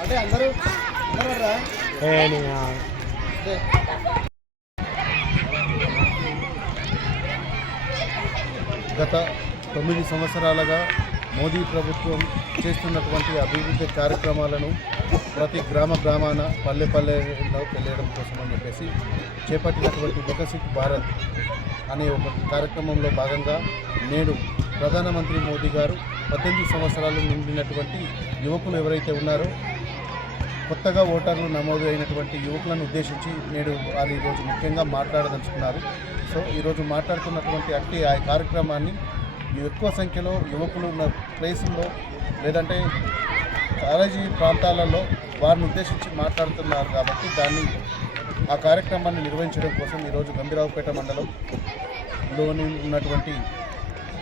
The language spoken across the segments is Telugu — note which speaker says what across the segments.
Speaker 1: అంటే అందరూ గత తొమ్మిది సంవత్సరాలుగా మోదీ ప్రభుత్వం చేస్తున్నటువంటి అభివృద్ధి కార్యక్రమాలను ప్రతి గ్రామ గ్రామాన పల్లె పల్లెలో తెలియడం కోసం అని చెప్పేసి చేపట్టినటువంటి వికసిత్ భారత్ అనే ఒక కార్యక్రమంలో భాగంగా నేడు ప్రధానమంత్రి మోదీ గారు పద్దెనిమిది సంవత్సరాలు నిండినటువంటి యువకులు ఎవరైతే ఉన్నారో కొత్తగా ఓటర్లు నమోదు అయినటువంటి యువకులను ఉద్దేశించి నేడు వారు ఈరోజు ముఖ్యంగా మాట్లాడదలుచుకున్నారు. సో ఈరోజు మాట్లాడుతున్నటువంటి అట్టి ఆ కార్యక్రమాన్ని ఎక్కువ సంఖ్యలో యువకులు ఉన్న ప్లేసుల్లో లేదంటే కాలేజీ ప్రాంతాలలో వారిని ఉద్దేశించి మాట్లాడుతున్నారు కాబట్టి దాన్ని ఆ కార్యక్రమాన్ని నిర్వహించడం కోసం ఈరోజు గంభీరావుపేట మండలంలోని ఉన్నటువంటి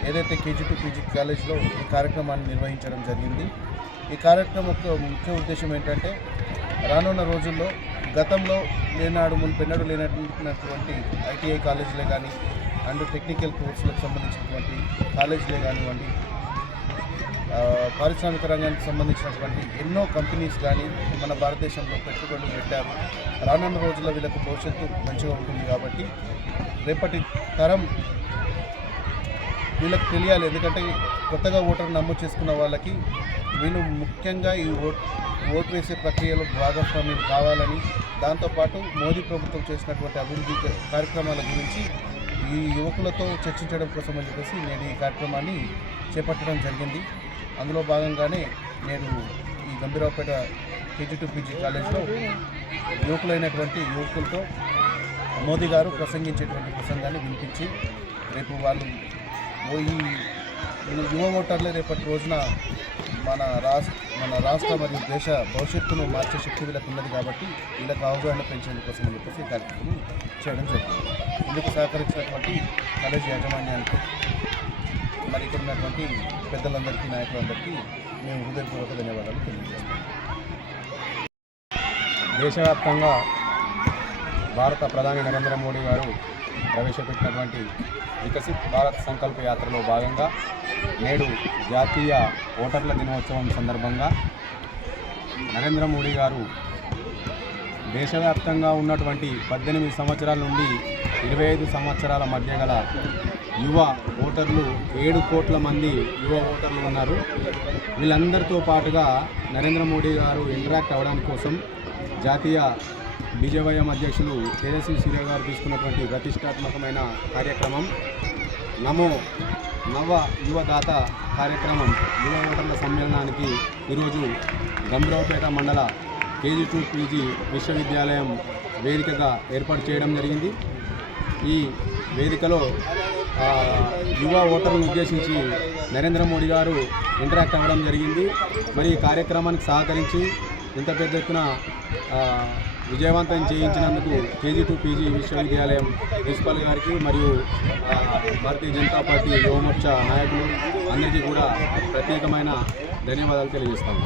Speaker 1: ఏదైతే కేజీ టు పీజీ కాలేజ్లో ఈ కార్యక్రమాన్ని నిర్వహించడం జరిగింది. ఈ కార్యక్రమం యొక్క ముఖ్య ఉద్దేశం ఏంటంటే రానున్న రోజుల్లో గతంలో లేనాడు మున్పెన్నడు లేనటువంటి ఐటీఐ కాలేజీలే కానీ అండ్ టెక్నికల్ కోర్సులకు సంబంధించినటువంటి కాలేజీలే కానివ్వండి పారిశ్రామిక రంగానికి సంబంధించినటువంటి ఎన్నో కంపెనీస్ కానీ మన భారతదేశంలో పెట్టుబడులు పెట్టారు. రానున్న రోజుల్లో వీళ్ళకు భవిష్యత్తు మంచిగా ఉంటుంది కాబట్టి రేపటి తరం వీళ్ళకి తెలియాలి. ఎందుకంటే కొత్తగా ఓటర్ నమోదు చేసుకున్న వాళ్ళకి వీళ్ళు ముఖ్యంగా ఈ ఓట్ ఓటు వేసే ప్రక్రియలో భాగస్వామ్యం కావాలని దాంతోపాటు మోదీ ప్రభుత్వం చేసినటువంటి అభివృద్ధి కార్యక్రమాల గురించి ఈ యువకులతో చర్చించడం కోసం అని చెప్పేసి నేను ఈ కార్యక్రమాన్ని చేపట్టడం జరిగింది. అందులో భాగంగానే నేను ఈ గంభీరావుపేట కేజీ టు పీజీ కాలేజ్లో యువకులైనటువంటి యువకులతో మోదీ గారు ప్రసంగించేటువంటి ప్రసంగాన్ని వినిపించి రేపు వాళ్ళు ఈ యువ ఓటర్లే రేపటి రోజున మన రాష్ట్ర మన రాష్ట్ర మరియు దేశ భవిష్యత్తును మార్చే శక్తి వీళ్ళకు ఉన్నది కాబట్టి వీళ్ళకి అవగాహన పెంచేందుకోసం అని చెప్పేసి ఈ కార్యక్రమం చేయడం జరిగింది. ఇందుకు సహకరించినటువంటి కాలేజ్ యాజమాన్యానికి మరి ఇక్కడ ఉన్నటువంటి పెద్దలందరికీ నాయకులందరికీ మేము హృదయపూర్వక ధన్యవాదాలు తెలియజేస్తాం.
Speaker 2: దేశవ్యాప్తంగా భారత ప్రధాని నరేంద్ర మోడీ గారు ప్రవేశపెట్టినటువంటి వికసిత్ భారత్ సంకల్ప యాత్రలో భాగంగా నేడు జాతీయ ఓటర్ల దినోత్సవం సందర్భంగా నరేంద్ర మోడీ గారు దేశవ్యాప్తంగా ఉన్నటువంటి పద్దెనిమిది సంవత్సరాల నుండి ఇరవై ఐదు సంవత్సరాల మధ్య గల యువ ఓటర్లు ఏడు కోట్ల మంది యువ ఓటర్లు ఉన్నారు. వీళ్ళందరితో పాటుగా నరేంద్ర మోడీ గారు ఇంటరాక్ట్ అవ్వడం కోసం జాతీయ బీజేవైఎం అధ్యక్షులు తేజస్వి సూర్య గారు తీసుకున్నటువంటి ప్రతిష్టాత్మకమైన కార్యక్రమం. నమో నవ యువదాత కార్యక్రమం. యువ ఓటర్ల సమ్మేళనానికి ఈరోజు గంభీరావుపేట మండల కేజీ టూ పీజీ విశ్వవిద్యాలయం వేదికగా ఏర్పాటు చేయడం జరిగింది. ఈ వేదికలో యువ ఓటర్లను ఉద్దేశించి నరేంద్ర మోడీ గారు ఇంటరాక్ట్ అవ్వడం జరిగింది. మరి ఈ కార్యక్రమానికి సహకరించి ఇంత పెద్ద ఎత్తున విజయవంతం చేయించినందుకు కేజీ టు పీజీ విశ్వవిద్యాలయం ప్రిన్సిపల్ గారికి మరియు భారతీయ జనతా పార్టీ యువమోర్చా నాయకులు అందరికీ కూడా ప్రత్యేకమైన ధన్యవాదాలు తెలియజేస్తాము